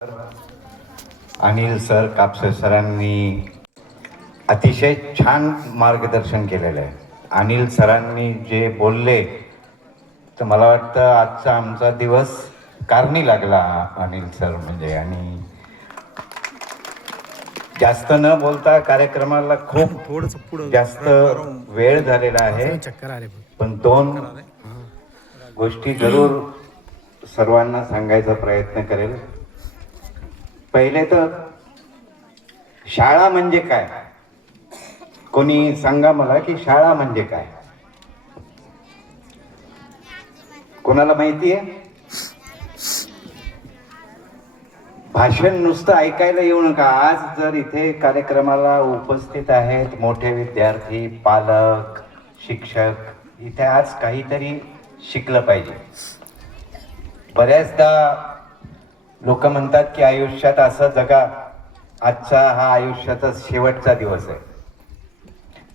Anil sir Kapse सरांनी अतिशय छान मार्गदर्शन केलेलं आहे. अनिल सरांनी जे बोलले तर मला वाटतं आजचा आमचा दिवस कारणी लागला. अनिल सर म्हणजे आणि जास्त न बोलता कार्यक्रमाला खूप जास्त वेळ झालेला आहे, पण दोन गोष्टी जरूर सर्वांना सांगायचा प्रयत्न करेल. पहिले तर शाळा म्हणजे काय, कोणी सांगा मला की शाळा म्हणजे काय. कोणाला माहिती आहे? भाषण नुसतं ऐकायला येऊ नका. आज जर इथे कार्यक्रमाला उपस्थित आहेत मोठे विद्यार्थी, पालक, शिक्षक, इथे आज काहीतरी शिकलं पाहिजे. बऱ्याचदा लोक म्हणतात की आयुष्यात असं जगा. आजचा हा आयुष्याचा शेवटचा दिवस आहे.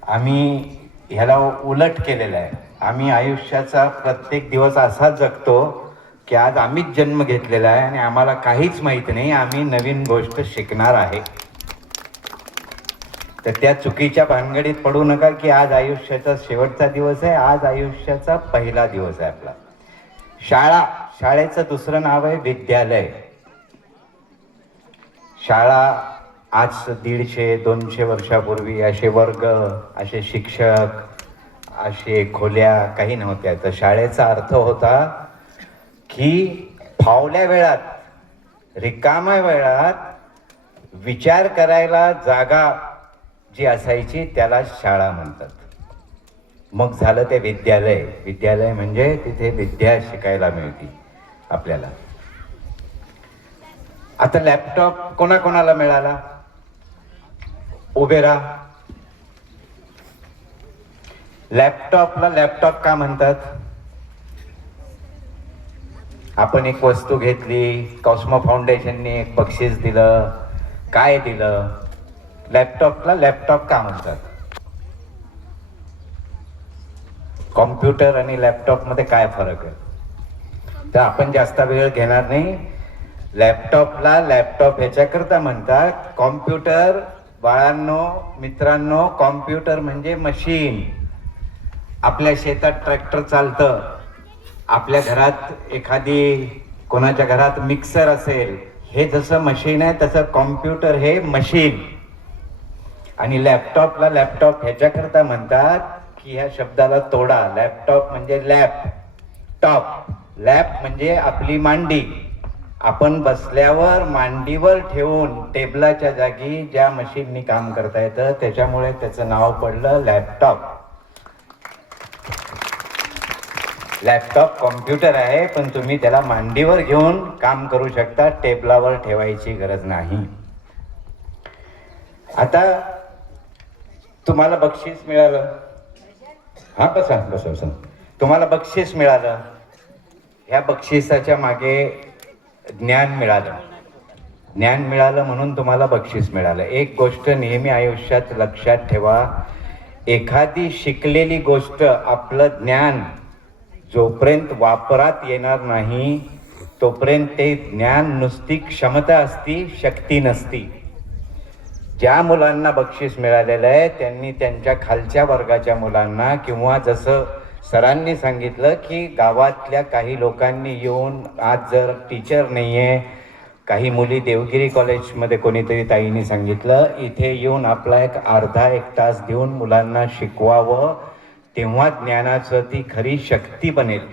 आम्ही ह्याला उलट केलेलं आहे. आम्ही आयुष्याचा प्रत्येक दिवस असा जगतो की आज आम्हीच जन्म घेतलेला आहे आणि आम्हाला काहीच माहित नाही, आम्ही नवीन गोष्ट शिकणार आहे. तर त्या चुकीच्या भानगडीत पडू नका की आज आयुष्याचा शेवटचा दिवस आहे. आज आयुष्याचा पहिला दिवस आहे आपला. शाळा, शाळेचं दुसरं नाव आहे विद्यालय. शाळा आज 150-200 वर्षापूर्वी असे वर्ग, असे शिक्षक, असे खोल्या काही नव्हत्या. तर शाळेचा अर्थ होता की फावल्या वेळात, रिकाम्या वेळात विचार करायला जागा जी असायची त्याला शाळा म्हणतात. मग झालं ते विद्यालय. विद्यालय म्हणजे तिथे विद्या शिकायला मिळते आपल्याला. आता लॅपटॉप कोणाकोणाला मिळाला? उभे राहा. लॅपटॉपला लॅपटॉप का म्हणतात? आपण एक वस्तू घेतली, कॉस्मो फाउंडेशनने एक बक्षीस दिलं, काय दिलं? लॅपटॉपला लॅपटॉप का म्हणतात? कॉम्प्युटर आणि लॅपटॉप मध्ये काय फरक आहे? तर आपण जास्त वेळ घेणार नाही. लॅपटॉपला लॅपटॉप ह्याच्याकरता म्हणतात. कॉम्प्युटर, बाळांनो, मित्रांनो, कॉम्प्युटर म्हणजे मशीन. आपल्या शेतात ट्रॅक्टर चालतं, आपल्या घरात एखादी कोणाच्या घरात मिक्सर असेल, हे जसं मशीन आहे तसं कॉम्प्युटर हे मशीन. आणि लॅपटॉपला लॅपटॉप ह्याच्याकरता म्हणतात की ह्या शब्दाला तोडा. लॅपटॉप म्हणजे लॅप टॉप. लॅप म्हणजे आपली मांडी. आपण बसल्यावर मांडीवर ठेवून टेबलाच्या जागी ज्या मशीननी काम करता येतं त्याच्यामुळे त्याचं नाव पडलं लॅपटॉप. लॅपटॉप कॉम्प्युटर आहे, पण तुम्ही त्याला मांडीवर घेऊन काम करू शकता, टेबलावर ठेवायची गरज नाही. आता तुम्हाला बक्षीस मिळालं. हा, बसा बसा बसा. तुम्हाला बक्षीस मिळालं. ह्या बक्षिसाच्या मागे ज्ञान मिळालं. ज्ञान मिळालं म्हणून तुम्हाला बक्षीस मिळालं. एक गोष्ट नेहमी आयुष्यात लक्षात ठेवा, एखादी शिकलेली गोष्ट, आपलं ज्ञान जोपर्यंत वापरात येणार नाही तोपर्यंत ते ज्ञान नुसती क्षमता असती, शक्ती नसती. ज्या मुलांना बक्षीस मिळालेलं आहे त्यांनी त्यांच्या खालच्या वर्गाच्या मुलांना, किंवा जसं सरांनी सांगितलं की गावातल्या काही लोकांनी येऊन, आज जर टीचर नाही आहे, काही मुली देवगिरी कॉलेजमध्ये कोणीतरी ताईंनी सांगितलं, इथे येऊन आपला एक अर्धा एक तास देऊन मुलांना शिकवावं, तेव्हा ज्ञानाचं ती खरी शक्ती बनेल.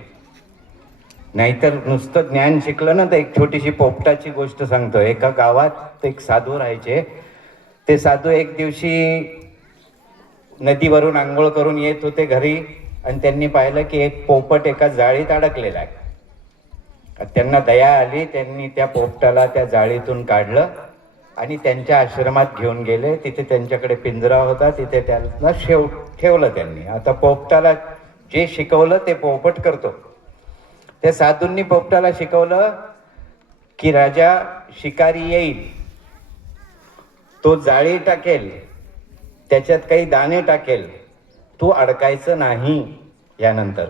नाहीतर नुसतं ज्ञान शिकलं ना तर एक छोटीशी पोपटाची गोष्ट सांगतो. एका गावात एक साधू राहायचे. ते साधू एक दिवशी नदीवरून आंघोळ करून येत होते घरी आणि त्यांनी पाहिलं की एक पोपट एका जाळीत अडकलेला आहे. त्यांना दया आली. त्यांनी त्या पोपटाला त्या जाळीतून काढलं आणि त्यांच्या आश्रमात घेऊन गेले. तिथे त्यांच्याकडे पिंजरा होता, तिथे त्याला ठेवलं त्यांनी. आता पोपटाला जे शिकवलं ते पोपट करतो. त्या साधूंनी पोपटाला शिकवलं की राजा शिकारी येईल, तो जाळी टाकेल, त्याच्यात काही दाणे टाकेल, तू अडकायचं नाही. यानंतर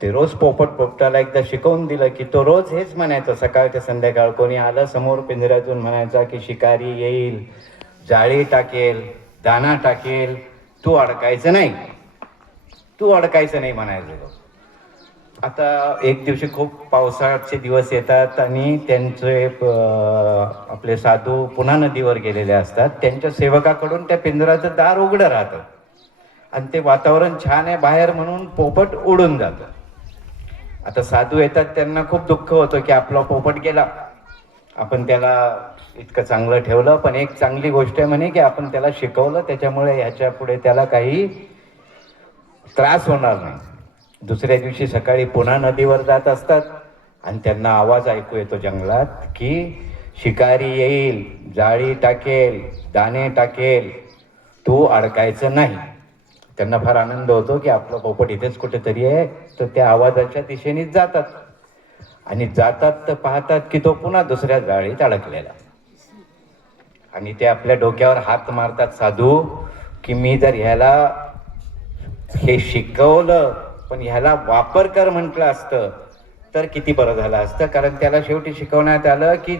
ते रोज पोपटाला एकदा शिकवून दिलं की तो रोज हेच म्हणायचं, सकाळ ते संध्याकाळ. कोणी आलं समोर पिंजऱ्यातून म्हणायचा की शिकारी येईल, जाळी टाकेल, दाना टाकेल, तू अडकायचं नाही, तू अडकायचं नाही म्हणायचं तो. आता एक दिवशी खूप पावसाळ्याचे दिवस येतात आणि त्यांचे आपले साधू पुन्हा नदीवर गेलेले असतात. त्यांच्या सेवकाकडून त्या पिंजराचं दार उघडं राहतं आणि ते वातावरण छान आहे बाहेर म्हणून पोपट उडून जातो. आता साधू येतात, त्यांना खूप दुःख होतं की आपला पोपट गेला, आपण त्याला इतकं चांगलं ठेवलं, पण एक चांगली गोष्ट आहे म्हणे की आपण त्याला शिकवलं, त्याच्यामुळे ह्याच्या पुढे त्याला काही त्रास होणार नाही. दुसऱ्या दिवशी सकाळी पुन्हा नदीवर जात असतात आणि त्यांना आवाज ऐकू येतो जंगलात की शिकारी येईल, जाळी टाकेल, दाणे टाकेल, तू अडकायचं नाही. त्यांना फार आनंद होतो की आपलं पोपट इथेच कुठेतरी आहे. तर त्या आवाजाच्या दिशेनेच जातात आणि जातात तर पाहतात की तो पुन्हा दुसऱ्या जाळीत अडकलेला. आणि ते आपल्या डोक्यावर हात मारतात साधू की मी जर ह्याला हे शिकवलं पण ह्याला वापर कर म्हटलं असतं तर किती बरं झालं असतं. कारण त्याला शेवटी शिकवण्यात आलं की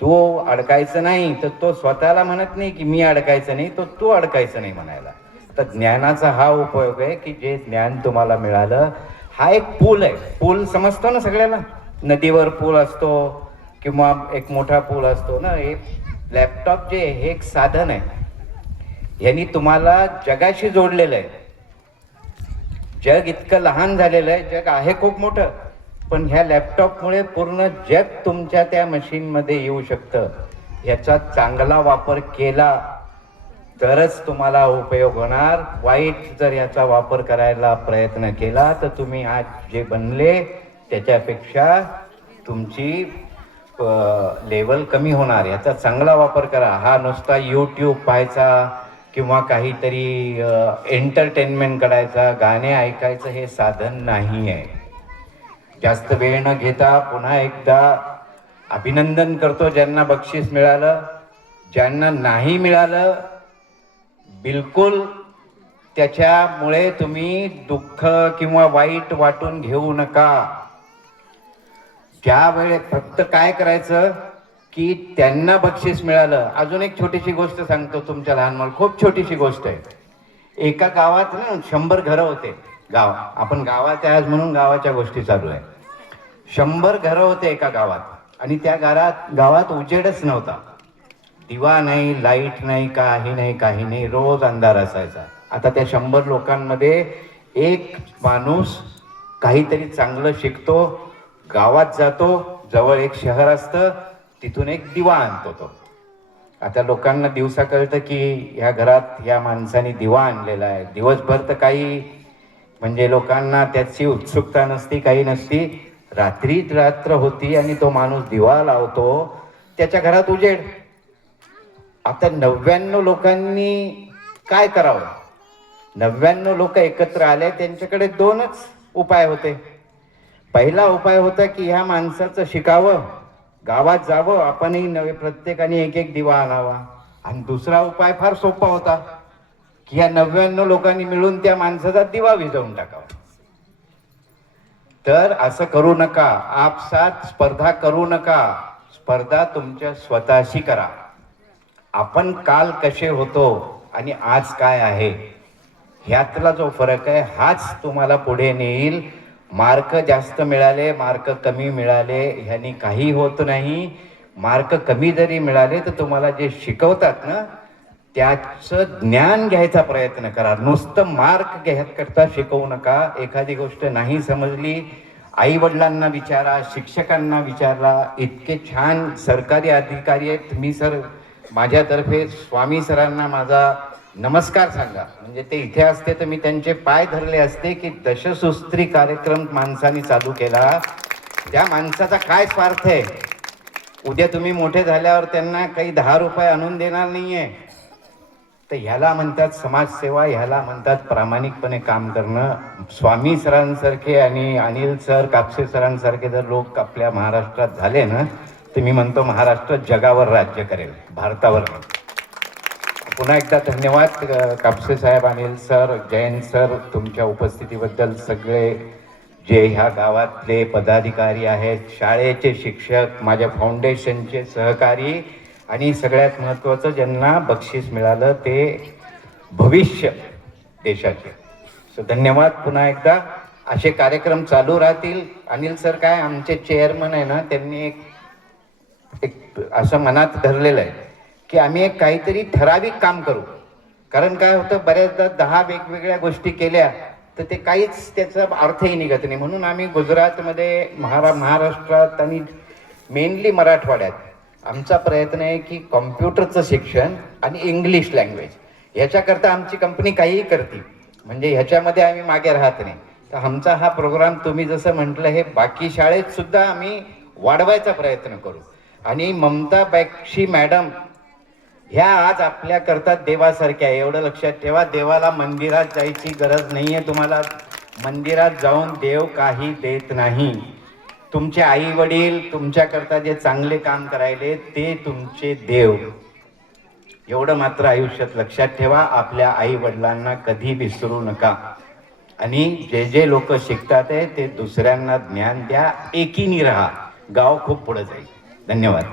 तू अडकायचं नाही, तर तो स्वतःला म्हणत नाही की मी अडकायचं नाही, तो तू अडकायचं नाही म्हणायला. तर ज्ञानाचा हा उपयोग आहे की जे ज्ञान तुम्हाला मिळालं हा एक पूल आहे. पूल समजतो ना सगळ्याला, नदीवर पूल असतो किंवा एक मोठा पूल असतो ना. हे लॅपटॉप जे हे एक साधन आहे, यांनी तुम्हाला जगाशी जोडलेलं आहे. जग इतकं लहान झालेलं आहे, जग आहे खूप मोठं, पण ह्या लॅपटॉपमुळे पूर्ण जग तुमच्या त्या मशीनमध्ये येऊ शकतं. याचा चांगला वापर केला तरच तुम्हाला उपयोग होणार. वाईट जर याचा वापर करायला प्रयत्न केला तर तुम्ही आज जे बनले त्याच्यापेक्षा तुमची लेवल कमी होणार. याचा चांगला वापर करा. हा नुसता यूट्यूब पाहायचा किंवा काहीतरी एंटरटेनमेंट करायचा, गाणे ऐकायचं हे साधन नाही आहे. जास्त वेळ न घेता पुन्हा एकदा अभिनंदन करतो ज्यांना बक्षीस मिळालं. ज्यांना नाही मिळालं बिलकुल त्याच्यामुळे तुम्ही दुःख किंवा वाईट वाटून घेऊ नका. त्यावेळेस फक्त काय करायचं की त्यांना बक्षीस मिळालं. अजून एक छोटीशी गोष्ट सांगतो तुमच्या लहान मुलं, खूप छोटीशी गोष्ट आहे. एका गावात ना 100 घरं होते. गाव, आपण गावात आहे आज म्हणून गावाच्या गोष्टी चालू आहे. 100 घरं होते एका गावात आणि त्या गावात उजेडच नव्हता. दिवा नाही, लाईट नाही, काही नाही, काही नाही, रोज अंधार असायचा. आता त्या 100 लोकांमध्ये एक माणूस काहीतरी चांगलं शिकतो, गावात जातो, जवळ एक शहर असतं, तिथून एक दिवा आणतो तो. आता लोकांना दिवसा कळतं की ह्या घरात या माणसाने दिवा आणलेला आहे. दिवसभर तर काही म्हणजे लोकांना त्याची उत्सुकता नसती, काही नसती. रात्रीत रात्र होती आणि तो माणूस दिवा लावतो, त्याच्या घरात उजेड. आता 99 लोकांनी काय करावं? 99 लोक एकत्र आले, त्यांच्याकडे 2च उपाय होते. पहिला उपाय होता की ह्या माणसाचं शिकावं, गावात जावं, आपणही नवे प्रत्येकाने एक एक दिवा आणावा. आणि दुसरा उपाय फार सोपा होता की ह्या 99 लोकांनी मिळून त्या माणसाचा दिवा विझवून टाकावा. तर असं करू नका. आपसात स्पर्धा करू नका. स्पर्धा तुमच्या स्वतःशी करा. आपण काल कसे होतो आणि आज काय आहे ह्यातला जो फरक आहे हाच तुम्हाला पुढे नेईल. मार्क जास्त मिळाले, मार्क कमी मिळाले ह्यानी काही होत नाही. मार्क कमी जरी मिळाले तर तुम्हाला जे शिकवतात ना त्याचं ज्ञान घ्यायचा प्रयत्न करा. नुसतं मार्क घ्यायला करता शिकवू नका. एखादी गोष्ट नाही समजली, आई वडिलांना विचारा, शिक्षकांना विचारा. इतके छान सरकारी अधिकारी आहेत. मी सर माझ्यातर्फे स्वामी सरांना माझा नमस्कार सांगा. म्हणजे ते इथे असते तर मी त्यांचे पाय धरले असते की दशसूत्री कार्यक्रम माणसाने चालू केला. त्या माणसाचा काय स्वार्थ आहे? उद्या तुम्ही मोठे झाल्यावर त्यांना काही 10 रुपये आणून देणार नाहीये. तर ह्याला म्हणतात समाजसेवा, ह्याला म्हणतात प्रामाणिकपणे काम करणं. स्वामी सरांसारखे आणि अनिल सर, कापसे सरांसारखे जर लोक आपल्या महाराष्ट्रात झाले ना तर मी म्हणतो महाराष्ट्र जगावर राज्य करेल, भारतावर. पुन्हा एकदा धन्यवाद कापसे साहेब, अनिल सर, जयंत सर, तुमच्या उपस्थितीबद्दल सगळे जे ह्या गावातले पदाधिकारी आहेत, शाळेचे शिक्षक, माझ्या फाउंडेशनचे सहकारी आणि सगळ्यात महत्त्वाचं ज्यांना बक्षीस मिळालं ते भविष्य देशाचे. सो धन्यवाद पुन्हा एकदा. असे कार्यक्रम चालू राहतील. अनिल सर काय आमचे चेअरमन आहे ना, त्यांनी एक असं मनात धरलेलं आहे की आम्ही एक काहीतरी ठराविक काम करू. कारण काय होतं, बऱ्याचदा 10 वेगवेगळ्या गोष्टी केल्या तर ते काहीच त्याचा अर्थही निघत नाही. म्हणून आम्ही गुजरातमध्ये, महाराष्ट्रात आणि मेनली मराठवाड्यात आमचा प्रयत्न आहे की कॉम्प्युटरचं शिक्षण आणि इंग्लिश लँग्वेज ह्याच्याकरता आमची कंपनी काहीही करते, म्हणजे ह्याच्यामध्ये आम्ही मागे राहत नाही. तर आमचा हा प्रोग्राम तुम्ही जसं म्हटलं हे बाकी शाळेत सुद्धा आम्ही वाढवायचा प्रयत्न करू. आणि ममता बॅनर्जी मॅडम ह्या आज आपल्या करता देवासारख्या आहे, एवढं लक्षात ठेवा. देवाला मंदिरात जायची गरज नाहीये तुम्हाला. मंदिरात जाऊन देव काही देत नाही. तुमचे आई वडील तुमच्याकरता जे चांगले काम करायले ते तुमचे देव. एवढं मात्र आयुष्यात लक्षात ठेवा. आपल्या आई वडिलांना कधी विसरू नका. आणि जे जे लोक शिकतात आहे ते दुसऱ्यांना ज्ञान द्या. एकीने राहा. गाव खूप पुढे जाईल. धन्यवाद.